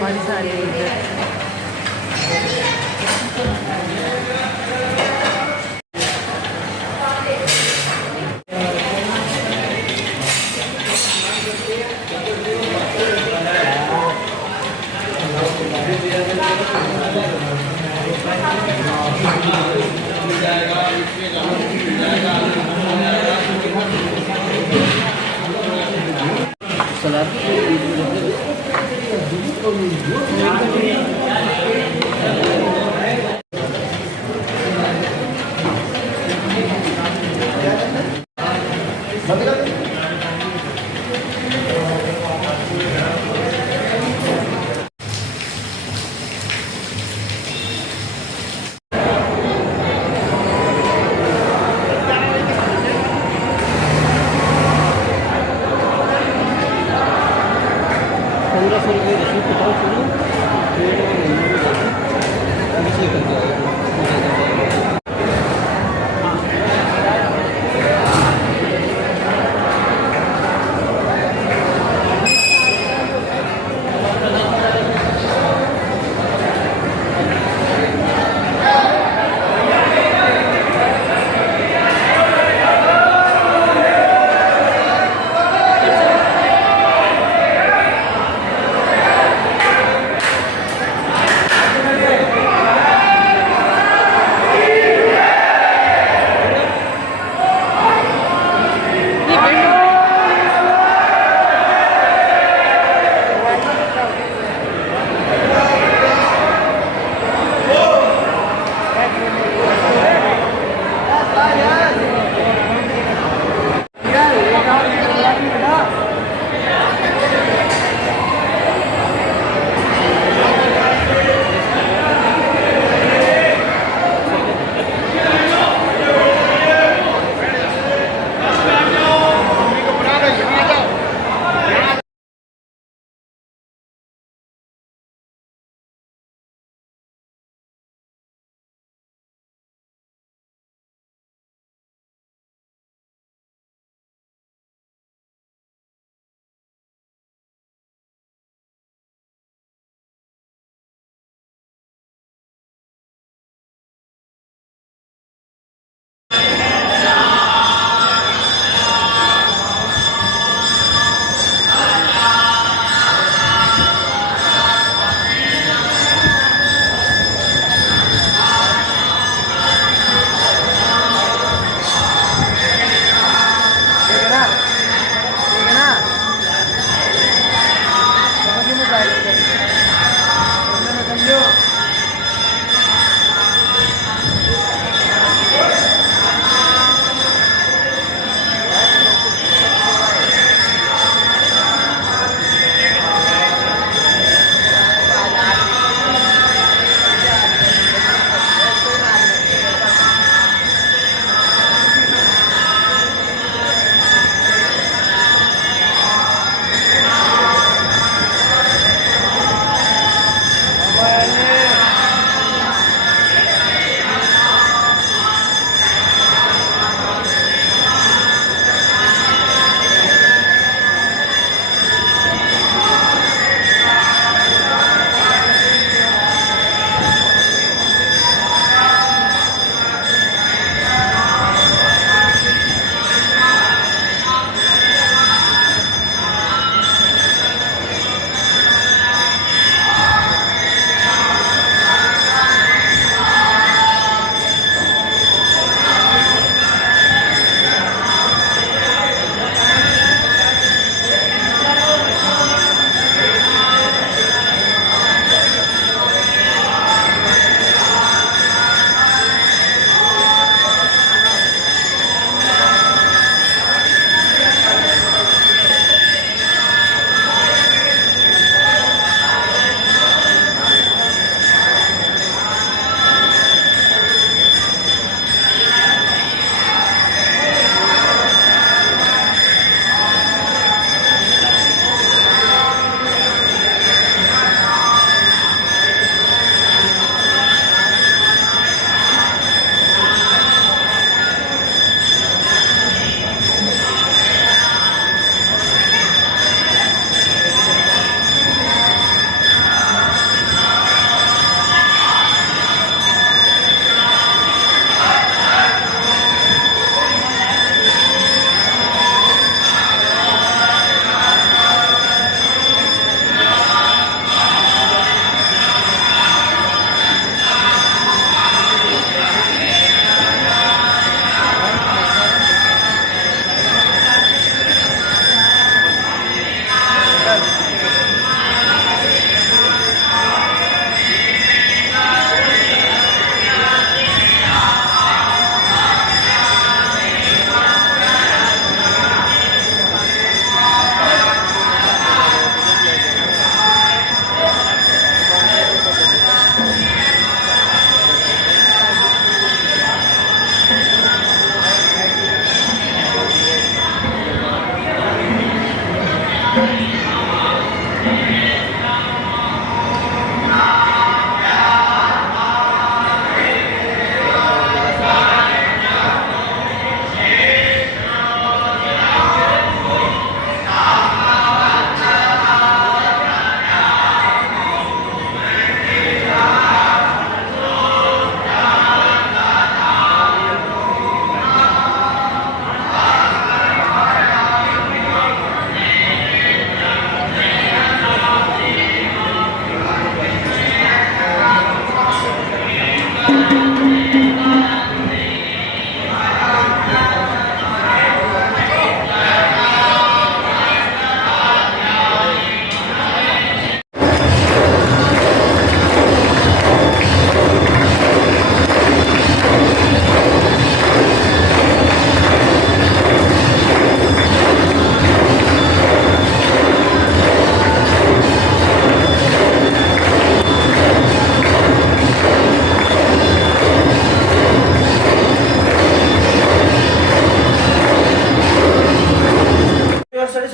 बड़ी सारी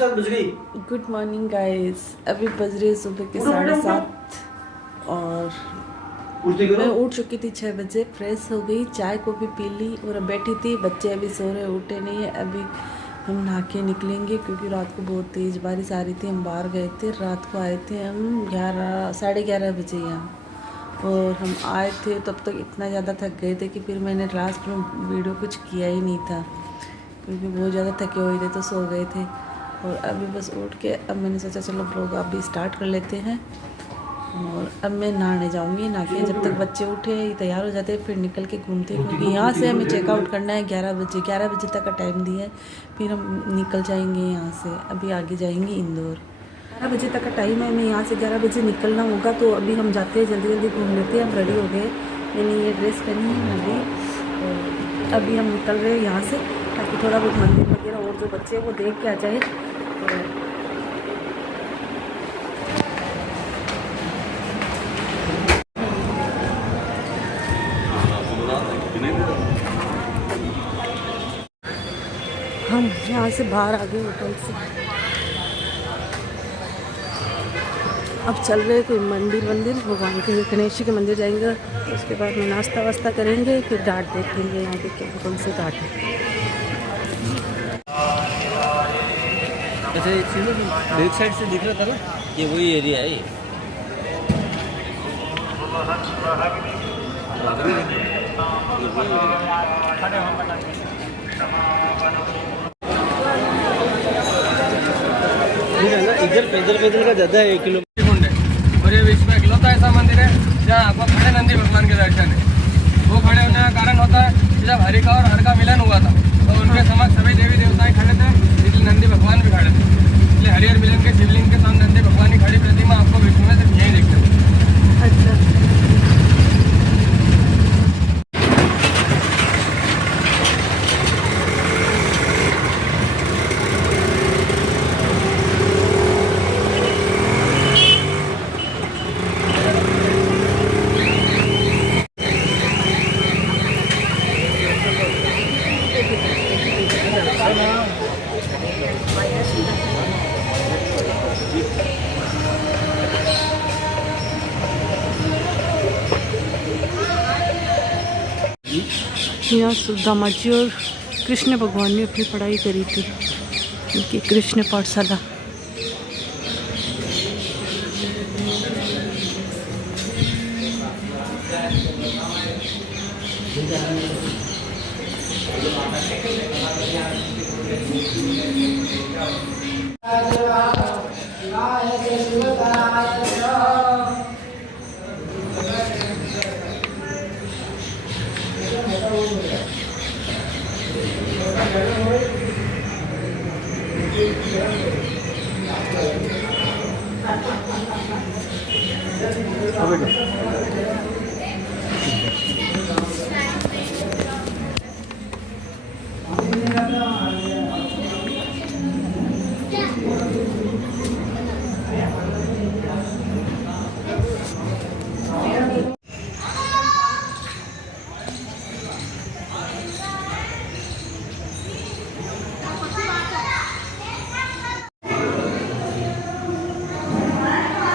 7 बज गई। गुड मॉर्निंग गाइस, अभी बज रही है सुबह के 7:30 और मैं उठ चुकी थी 6 बजे, फ्रेश हो गई, चाय को भी पी ली और अब बैठी थी। बच्चे अभी सो रहे, उठे नहीं है। अभी हम नहा के निकलेंगे क्योंकि रात को बहुत तेज़ बारिश आ रही थी। हम बाहर गए थे, रात को आए थे हम 11-11:30 बजे यहाँ, और हम आए थे तब तक इतना ज़्यादा थक गए थे कि फिर मैंने लास्ट में वीडियो कुछ किया ही नहीं था क्योंकि बहुत ज़्यादा थके हुए थे तो सो गए थे। और अभी बस उठ के अब मैंने सोचा चलो ब्लॉग आप भी स्टार्ट कर लेते हैं। और अब मैं नहाने जाऊंगी, नहा के जब तक बच्चे उठे तैयार हो जाते हैं फिर निकल के घूमते हैं क्योंकि यहाँ से हमें चेकआउट करना है 11 बजे तक का टाइम दिया है। फिर हम निकल जाएंगे यहाँ से, अभी आगे जाएंगे इंदौर। 11 बजे तक का टाइम है, हमें यहाँ से 11 बजे निकलना होगा। तो अभी हम जाते हैं, जल्दी जल्दी घूम लेते हैं। हम रेडी हो गए, मैंने ये ड्रेस पहनी है अभी, और अभी हम निकल रहे हैं यहाँ से ताकि थोड़ा बहुत मंदिर वगैरह और जो बच्चे हैं वो देख के आ जाए। हम यहाँ से बाहर आ गए होटल से, अब चल रहे कोई मंदिर भगवान के गणेश जी के मंदिर जाएंगे। उसके बाद में नाश्ता वास्ता करेंगे, फिर घाट देखेंगे यहाँ के क्या कौन से घाट है। अच्छा एक साइड से दिख रहा था ना, ये वही एरिया है। इधर पैदल का ज़्यादा है 1 किलोमीटर। और ये विश्व में इकलौता ऐसा मंदिर है जहाँ आपको खड़े नंदी भगवान के दर्शन है। वो खड़े होने का कारण होता है कि जब हरि का और हर का मिलन हुआ था तो उनके समक्ष सभी देवी देवताएं खड़े थे, इसलिए नंदी भगवान भी खड़े थे। इसलिए हरिहर मिलन के शिवलिंग के सामने नंदी भगवान की खड़ी प्रतिमा आपको विश्व में सिर्फ यहीं दिखते हैं। अच्छा, यहाँ सुदामा जी और कृष्ण भगवान ने अपनी पढ़ाई करी थी, उनकी कृष्ण पाठशाला।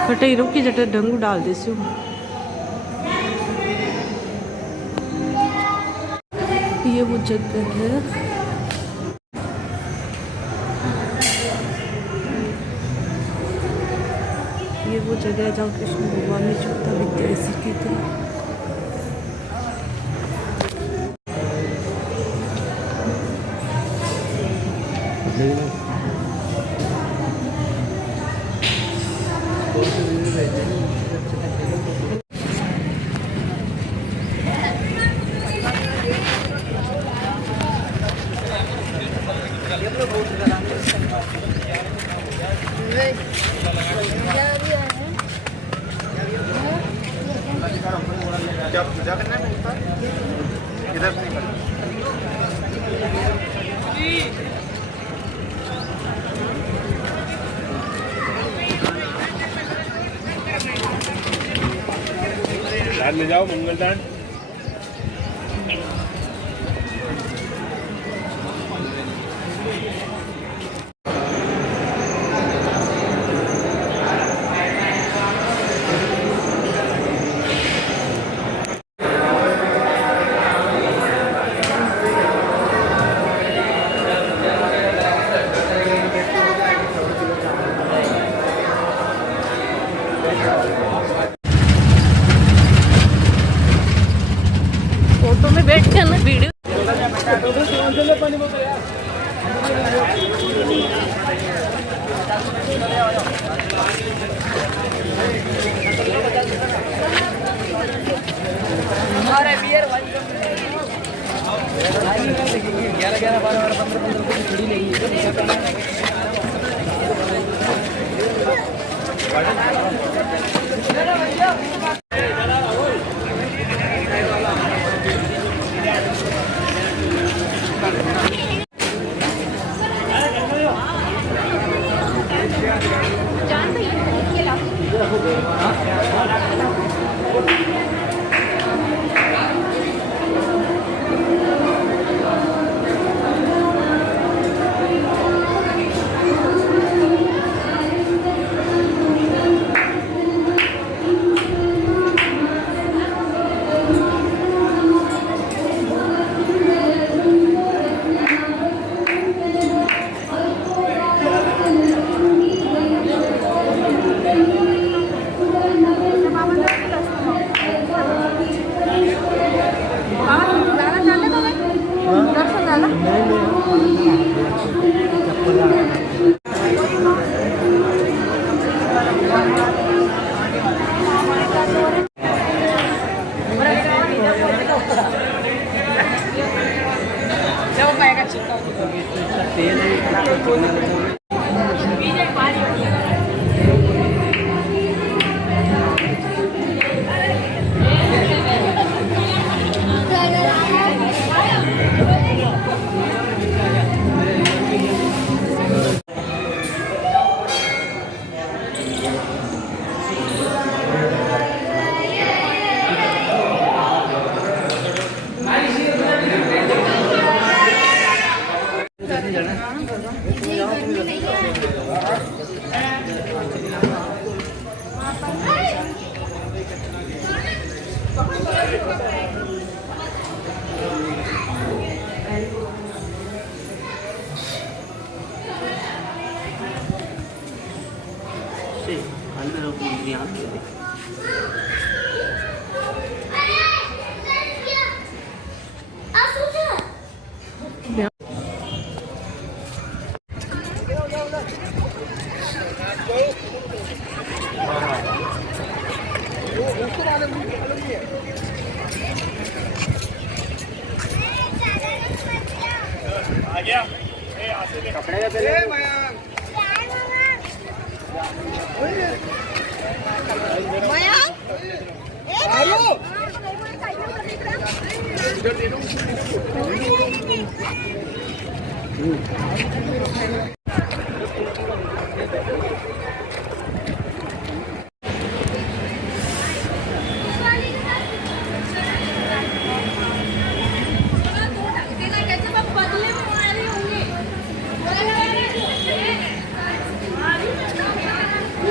फटे रुकी जटे डंगू डाल देसी ये वो जगह है, ये वो जगह है जहाँ कृष्ण भगवान ने चौथा विद्या सीखी थी। क्या पूजा करना है इधर नहीं करना। ले जाओ मंगलदान।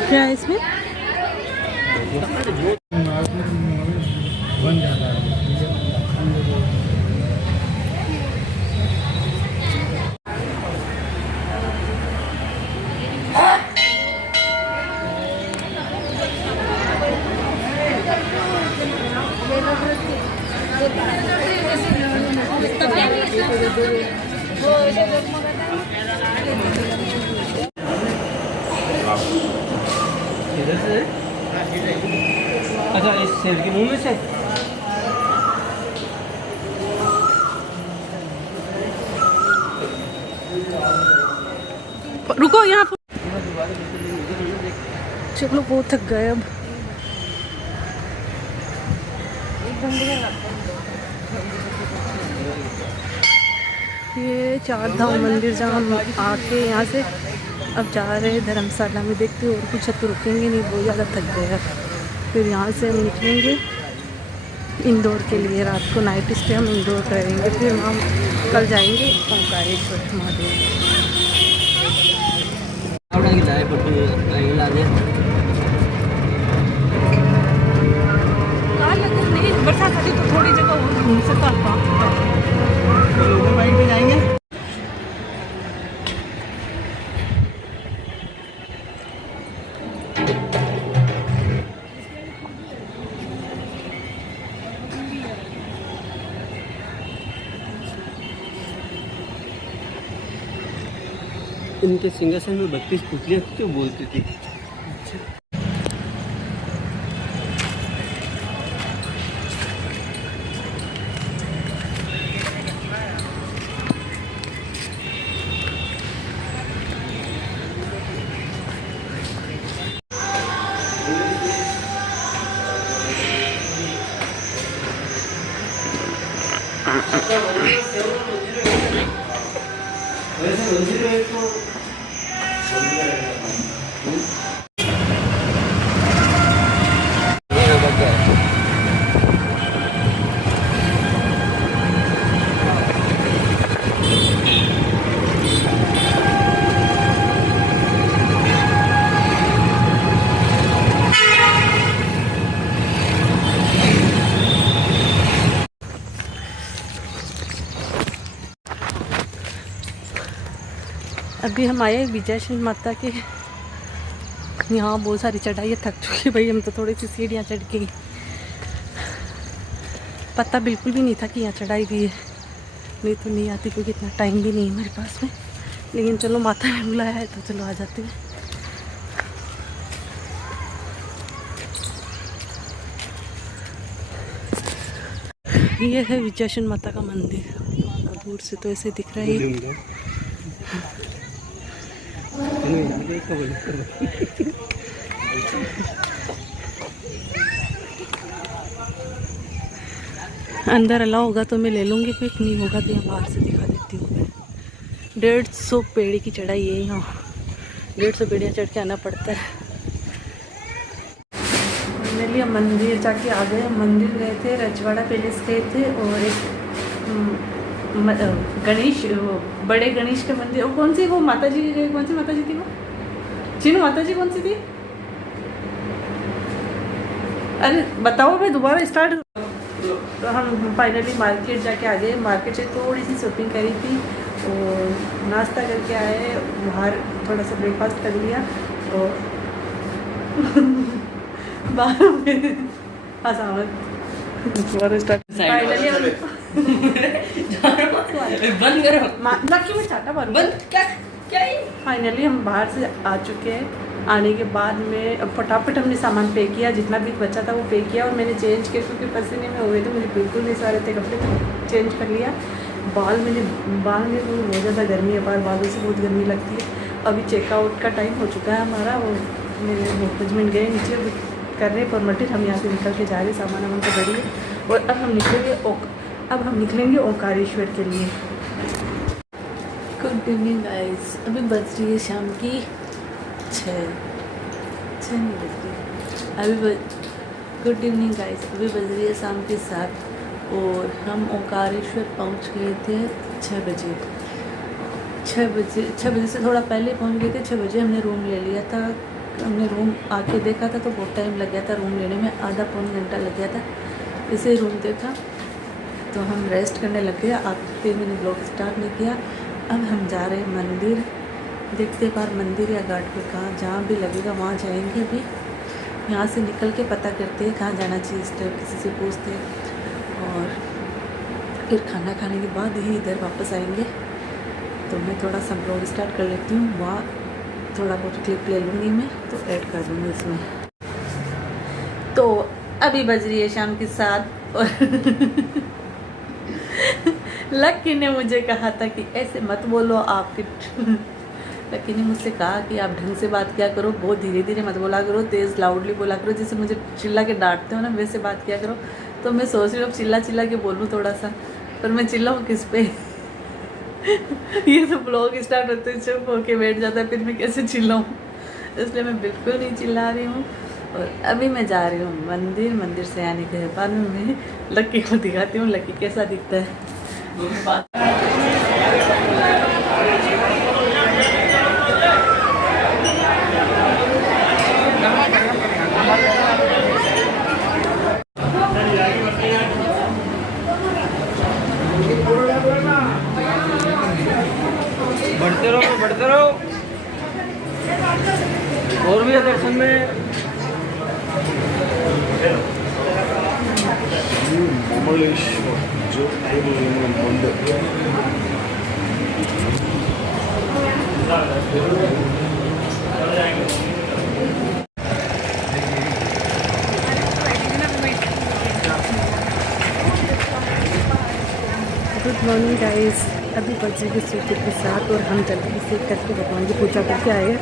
क्या है इसमें? इधर से? अच्छा, इस शेर के मुंह में से? रुको यहाँ पर। चलो बहुत थक गए अब। ये चार धाम मंदिर जहाँ हम आके यहाँ से अब जा रहे हैं धर्मशाला में। देखते और कुछ तो रुकेंगे नहीं, बहुत ज़्यादा थक गए। फिर यहाँ से हम निकलेंगे इंदौर के लिए। रात को नाइट स्टे हम इंदौर करेंगे, फिर हम कल जाएंगे ओंकारेश्वर महादेव। बरसात आती तो थोड़ी जगह और घूम सकता जाएंगे। इनके सिंहासन में 32 पुतलियाँ क्यों बोलती थी? अभी हम आए विजयशन माता के यहाँ। बहुत सारी चढ़ाइयाँ, थक चुकी भाई हम तो। थोड़ी सी सीढ़ियाँ चढ़ के पता बिल्कुल भी नहीं था कि यहाँ चढ़ाई भी है, नहीं तो नहीं आती क्योंकि इतना टाइम भी नहीं है मेरे पास में। लेकिन चलो माता ने बुलाया है तो चलो आ जाते हैं। ये है विजयशन माता का मंदिर। दूर से तो ऐसे दिख रहा है। अंदर अलाउ होगा तो मैं ले लूँगी, फिर नहीं होगा तो यहाँ बाहर से दिखा देती हूँ। 150 पेड़ी की चढ़ाई है यहाँ। 150 पेड़ियाँ चढ़ के आना पड़ता है। फाइनली हम मंदिर जाके आ गए। मंदिर गए थे, रजवाड़ा पैलेस गए थे, और एक गणेश, बड़े गणेश का मंदिर। और कौन सी वो माता जी, कौन सी माता जी थी वो? चीनू माता जी कौन सी थी? अरे बताओ, मैं दोबारा स्टार्ट। तो हम फाइनली मार्केट जाके आ गए। मार्केट से थोड़ी सी शॉपिंग करी थी और नाश्ता करके आए। बाहर थोड़ा सा ब्रेकफास्ट कर लिया और बाहर में दोबारा स्टार्ट। फाइनली बंद करो। लक्की में चाटा मारूं। बंद क्या क्या? फाइनली हम बाहर से आ चुके हैं। आने के बाद में अब फटाफट हमने सामान पे किया, जितना भी बचा था वो पे किया। और मैंने चेंज किया क्योंकि पसीने में हो गए थे, मुझे बिल्कुल नहीं सारे थे कपड़े, तो चेंज कर लिया। बाल में बहुत ज़्यादा गर्मी है, बालों से बहुत गर्मी लगती है। अभी चेकआउट का टाइम हो चुका है हमारा। वो मेरे हस्बैंड गए नीचे कर रहे फॉर्मेलिटी। हम यहाँ से निकल के जा रहे, सामान वामान तो बड़ी है। और अब हम निकलेंगे ओंकारेश्वर के लिए। Good evening guys. अभी बज रही है शाम की 6 नहीं बज रही गुड इवनिंग गाइस। अभी बज रही है शाम के 7 और हम ओंकारेश्वर पहुंच गए थे 6 बजे। 6 बजे से थोड़ा पहले पहुंच गए थे। 6 बजे हमने रूम ले लिया था। हमने रूम आके देखा था तो बहुत टाइम लग गया था रूम लेने में, आधा पौन घंटा लग गया था। इसे रूम देखा तो हम रेस्ट करने लग गए। आप फिर मैंने ब्लॉग स्टार्ट नहीं किया। अब हम जा रहे हैं मंदिर। देखते बार मंदिर या घाट पे कहाँ जहाँ भी लगेगा वहाँ जाएंगे। अभी यहाँ से निकल के पता करते हैं कहाँ जाना चाहिए, इस टाइप किसी से पूछते हैं और फिर खाना खाने के बाद ही इधर वापस आएंगे। तो मैं थोड़ा सा ब्लॉग स्टार्ट कर लेती हूँ, वहाँ थोड़ा बहुत क्लिप ले लूँगी मैं तो ऐड कर दूँगी इसमें। तो अभी बज रही है शाम के 7 और लक्की ने मुझे कहा था कि ऐसे मत बोलो आप। लक्की ने मुझसे कहा कि आप ढंग से बात किया करो, बहुत धीरे धीरे मत बोला करो, तेज़ लाउडली बोला करो, जैसे मुझे चिल्ला के डांटते हो ना वैसे बात किया करो। तो मैं सोच रही हूँ चिल्ला चिल्ला के बोलूँ थोड़ा सा, पर मैं चिल्लाऊँ किस पे? ये तो ब्लॉग स्टार्ट होते ही चुप होके बैठ जाता है, फिर मैं कैसे चिल्लाऊँ? इसलिए मैं बिल्कुल नहीं चिल्ला रही हूँ। और अभी मैं जा रही हूँ मंदिर से आने के बाद में मैं लक्की को दिखाती हूँ लक्की कैसा दिखता है। बढ़ते रहो और भी दर्शन में। कमलेश्वर ज्योतिर्लिंग मंदिर। गुड मॉर्निंग गाइस, अभी बच्चे के सूखे के साथ और हम जल्दी से करके भगवान की पूजा करके आए हैं।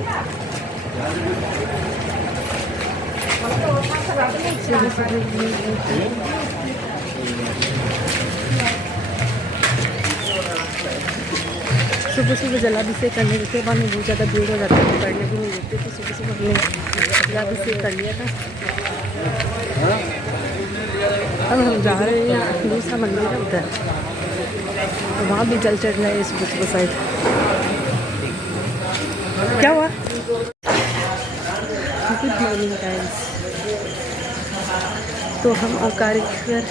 सुबह सुबह जलाभिषेक करने के बाद में बहुत ज़्यादा भीड़ हो जाती है, पढ़ने भी नहीं देते, तो सुबह सुबह हमने जलाभिषेक कर लिया था। अब हम जा रहे हैं दूसरा मंदिर है उधर, तो वहाँ भी जल चढ़ रहा है सुबह सुबह साइड। क्या हुआ? गुड मॉर्निंग गाइस, तो हम ओंकारेश्वर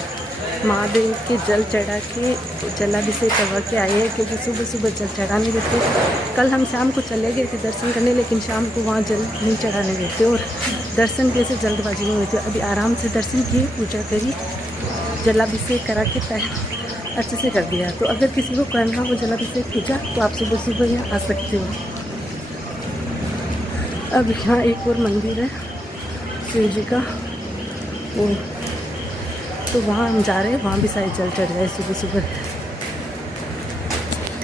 महादेव के जल चढ़ा के जलाभिषेक करवा के आए हैं, क्योंकि सुबह सुबह जल चढ़ाने देते। कल हम शाम को चले गए थे दर्शन करने, लेकिन शाम को वहाँ जल नहीं चढ़ाने देते और दर्शन कैसे जल्दबाजी में होती है। अभी आराम से दर्शन किए, पूजा करी, जलाभिषेक करा के तय अच्छे से कर दिया। तो अगर किसी को करना हो जलाभिषेक पूजा, तो आप सुबह सुबह यहाँ आ सकते हो। अब यहाँ एक और मंदिर है शिव जी का, वो तो वहाँ हम जा रहे हैं, वहाँ भी शायद जल चढ़ जाए सुबह सुबह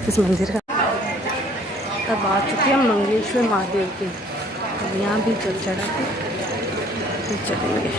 इस मंदिर का। अब आ चुके हैं मंगलेश्वर महादेव के, अब यहाँ भी जल चढ़ा के चलेंगे।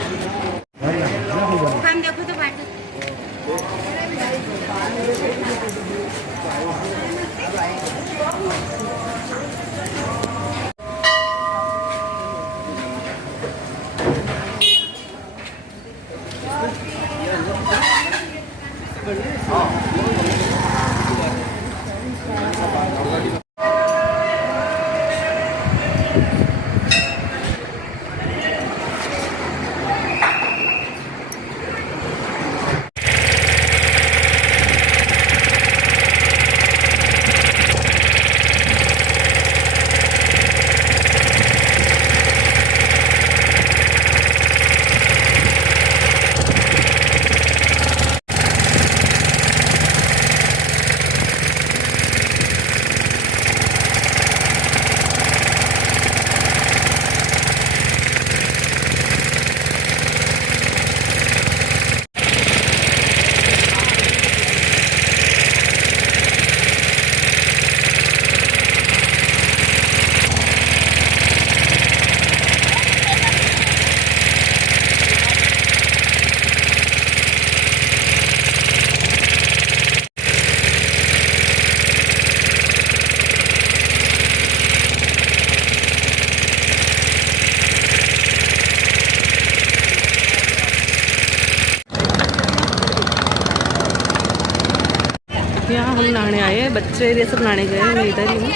यहाँ हम नहाने आए हैं, बच्चे ये सब नहाने गए हैं, मैं इधर ही हूँ।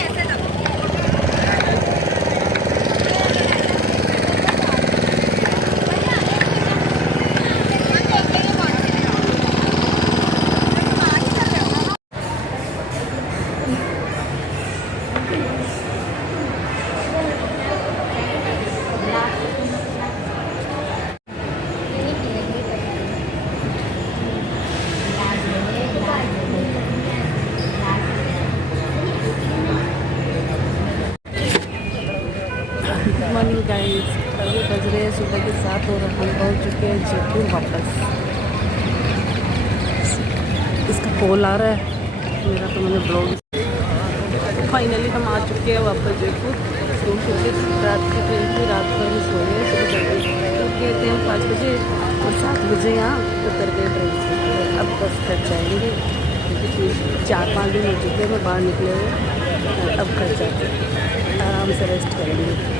मॉर्निंग गाइस, अभी बज रहे हैं सुबह के 7 और हम पहुँच चुके हैं जयपुर वापस। इसका कॉल आ रहा है मेरा, तो मैंने ब्लॉग फाइनली हम आ चुके हैं वापस जयपुर। तो क्योंकि रात की ट्रेन थी, रात को हम सो रहे हैं, सुबह जल्दी तो गए थे हम 5 बजे और 7 बजे यहाँ उतर गए ट्रेन से। अब बस घर जाएंगे, क्योंकि 4-5 दिन हो चुके हैं मैं बाहर निकले हुए। अब घर जाते आराम से रेस्ट करेंगे।